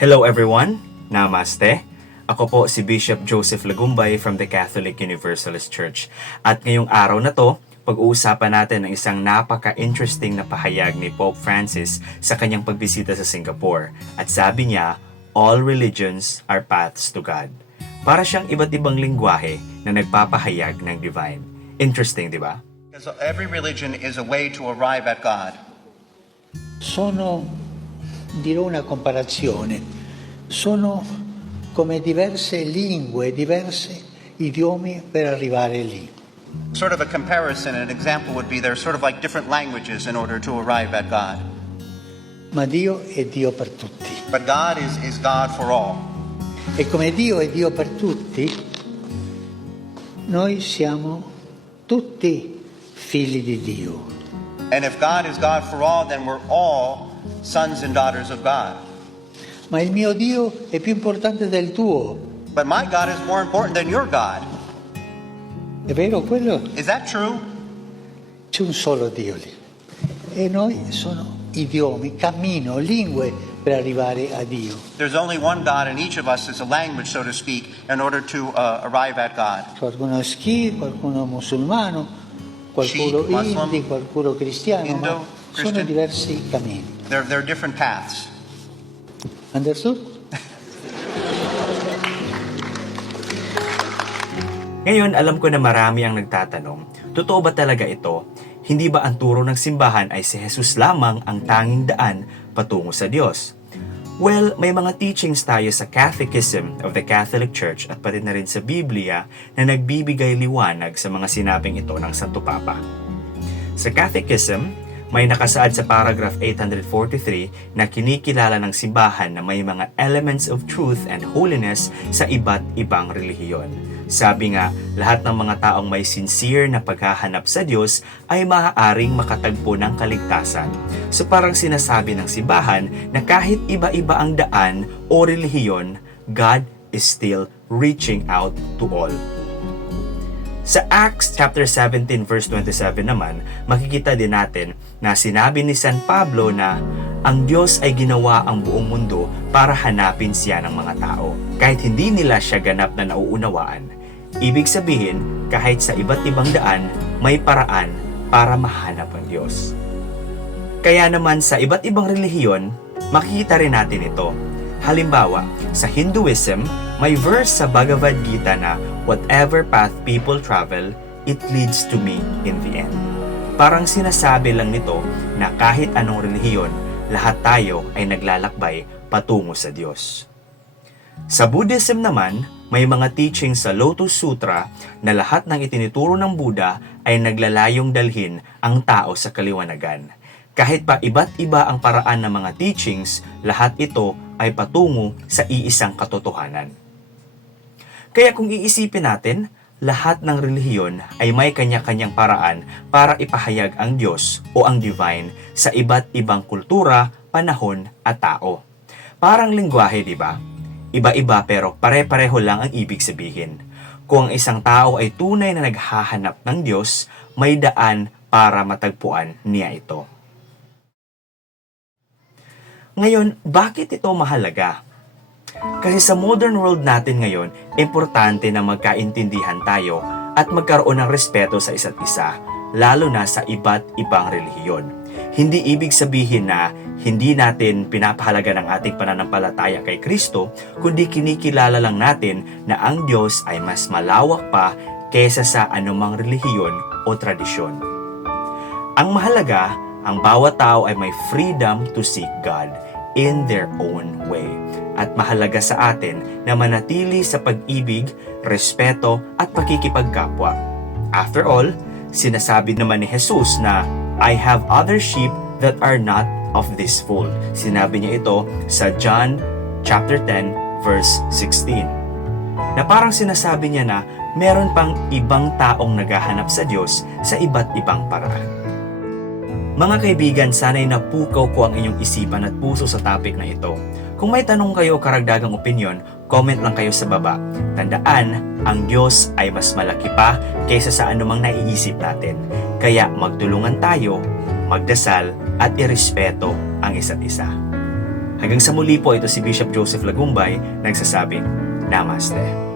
Hello everyone, Namaste. Ako po si Bishop Joseph Lagumbay from the Catholic Universalist Church. At ngayong araw na to, pag-uusapan natin ang isang napaka-interesting na pahayag ni Pope Francis sa kanyang pagbisita sa Singapore. At sabi niya, all religions are paths to God. Para siyang iba't ibang lingwahe na nagpapahayag ng divine. Interesting, di ba? Because every religion is a way to arrive at God. Dirò una comparazione, sono come diverse lingue, diversi idiomi per arrivare lì. Sort of a comparison, an example would be they're sort of like different languages in order to arrive at God. Ma Dio è Dio per tutti. But God is God for all. E come Dio è Dio per tutti, noi siamo tutti figli di Dio. And if God is God for all, then we're all sons and daughters of God. Ma il mio Dio è più importante del tuo. But my God is more important than your God. È vero quello? Is that true? C'è un solo Dio lì. E noi sono idiomi, cammino, lingue per arrivare a Dio. There's only one God, and each of us is a language, so to speak, in order to arrive at God. Qualcuno è Sikh, qualcuno musulmano, qualcuno Sikh, Muslim, Hindi, qualcuno cristiano, Indo, ma sono Christian. diversi cammini. There are different paths. Understood? Ngayon, alam ko na marami ang nagtatanong, totoo ba talaga ito? Hindi ba ang turo ng simbahan ay si Jesus lamang ang tanging daan patungo sa Diyos? Well, may mga teachings tayo sa Catechism of the Catholic Church at pati na rin sa Biblia na nagbibigay liwanag sa mga sinabing ito ng Santo Papa. Sa Catechism, may nakasaad sa paragraph 843 na kinikilala ng simbahan na may mga elements of truth and holiness sa iba't ibang relihiyon. Sabi nga, lahat ng mga taong may sincere na paghahanap sa Diyos ay maaaring makatagpo ng kaligtasan. So parang sinasabi ng simbahan na kahit iba-iba ang daan o relihiyon, God is still reaching out to all. Sa Acts chapter 17 verse 27 naman, makikita din natin na sinabi ni San Pablo na ang Diyos ay ginawa ang buong mundo para hanapin siya ng mga tao. Kahit hindi nila siya ganap na nauunawaan. Ibig sabihin, kahit sa iba't ibang daan, may paraan para mahanap ang Diyos. Kaya naman sa iba't ibang relihiyon, makikita rin natin ito. Halimbawa, sa Hinduism, may verse sa Bhagavad Gita na whatever path people travel, it leads to me in the end. Parang sinasabi lang nito na kahit anong relihiyon, lahat tayo ay naglalakbay patungo sa Diyos. Sa Buddhism naman, may mga teaching sa Lotus Sutra na lahat ng itinuturo ng Buddha ay naglalayong dalhin ang tao sa kaliwanagan. Kahit pa iba't iba ang paraan ng mga teachings, lahat ito ay patungo sa iisang katotohanan. Kaya kung iisipin natin, lahat ng relihiyon ay may kanya-kanyang paraan para ipahayag ang Diyos o ang divine sa iba't ibang kultura, panahon at tao. Parang lingwahe, di ba? Iba-iba pero pare-pareho lang ang ibig sabihin. Kung ang isang tao ay tunay na naghahanap ng Diyos, may daan para matagpuan niya ito. Ngayon, bakit ito mahalaga? Kasi sa modern world natin ngayon, importante na magkaintindihan tayo at magkaroon ng respeto sa isa't isa, lalo na sa iba't ibang relihiyon. Hindi ibig sabihin na hindi natin pinapahalaga ng ating pananampalataya kay Kristo, kundi kinikilala lang natin na ang Diyos ay mas malawak pa kaysa sa anumang relihiyon o tradisyon. Ang mahalaga, ang bawat tao ay may freedom to seek God in their own way. At mahalaga sa atin na manatili sa pag-ibig, respeto at pakikipagkapwa. After all, sinasabi naman ni Jesus na, I have other sheep that are not of this fold. Sinabi niya ito sa John chapter 10 verse 16. Na parang sinasabi niya na meron pang ibang taong naghahanap sa Diyos sa iba't ibang paraan. Mga kaibigan, sana'y napukaw ko ang inyong isipan at puso sa topic na ito. Kung may tanong kayo o karagdagang opinion, comment lang kayo sa baba. Tandaan, ang Diyos ay mas malaki pa kaysa sa anumang naiisip natin. Kaya magtulungan tayo, magdasal at irespeto ang isa't isa. Hanggang sa muli po, ito si Bishop Joseph Lagumbay, nagsasabing, Namaste.